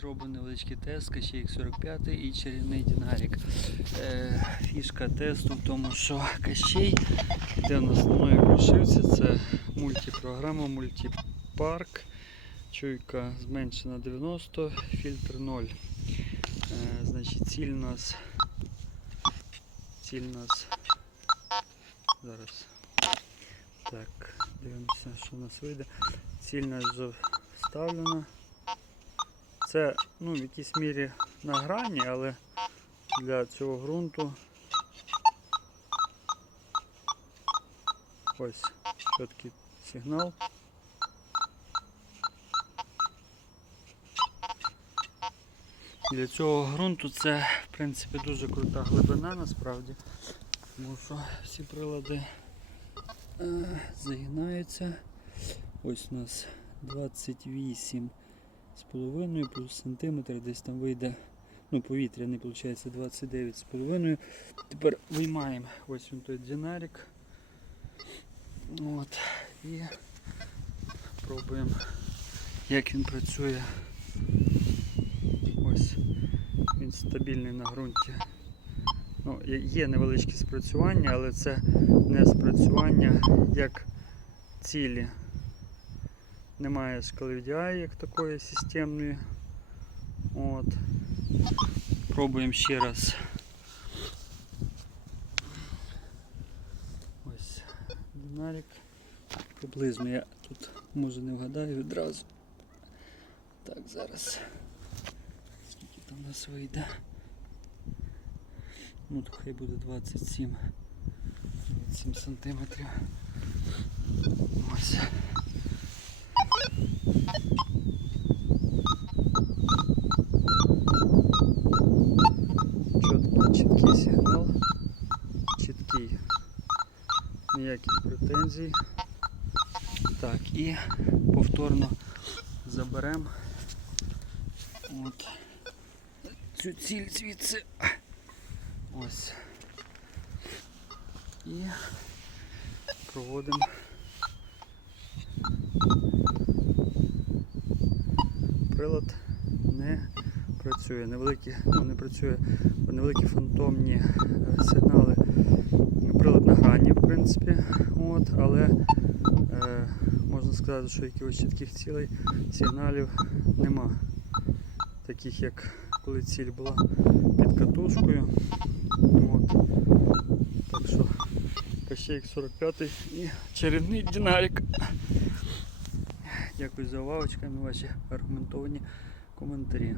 зробив невеличкий тест, Кащей 45 і чарівний динарік. Е, фішка тесту в тому, що Кащей йде на основної прошивці, це мультипрограма, мультипарк. Чуйка зменшена 90, фільтр 0. Е, значить, ціль нас. Ціль нас. Зараз. Так, дивимося, що у нас вийде. Ціль нас вже вставлена. Це ну, в якійсь мірі на грані, але для цього ґрунту ось чіткий сигнал. Для цього ґрунту це в принципі дуже крута глибина насправді, тому що всі прилади е, загинаються. Ось у нас 28 з половиною плюс сантиметр, десь там вийде, ну повітряний виходить 29 з половиною. Тепер виймаємо ось він той динарик. От. І пробуємо, як він працює. Ось він стабільний на ґрунті. Ну, є- невеличкі спрацювання, але це не спрацювання як цілі. Немає VDI як такої системної. От. Пробуємо ще раз. Ось динарик. Приблизно я тут може не вгадаю відразу. Так, зараз. Скільки там у нас вийде? Ну, то хай буде 27. 27 сантиметрів. Ось. Чіткий, чіткий сигнал. Чіткий. Ніяких претензій. Так, і повторно заберемо от цю ціль звідси. Ось. І проводимо прилад не працює. Невеликі, не працює, невеликі фантомні е, сигнали. Прилад на грані, в принципі, от, але е, можна сказати, що якихось чітких цілей сигналів нема. Таких як коли ціль була під катушкою. От. Так що Кащейк 45 і чарівний динарик. Дякую за увагу, чекаємо ваші аргументовані коментарі.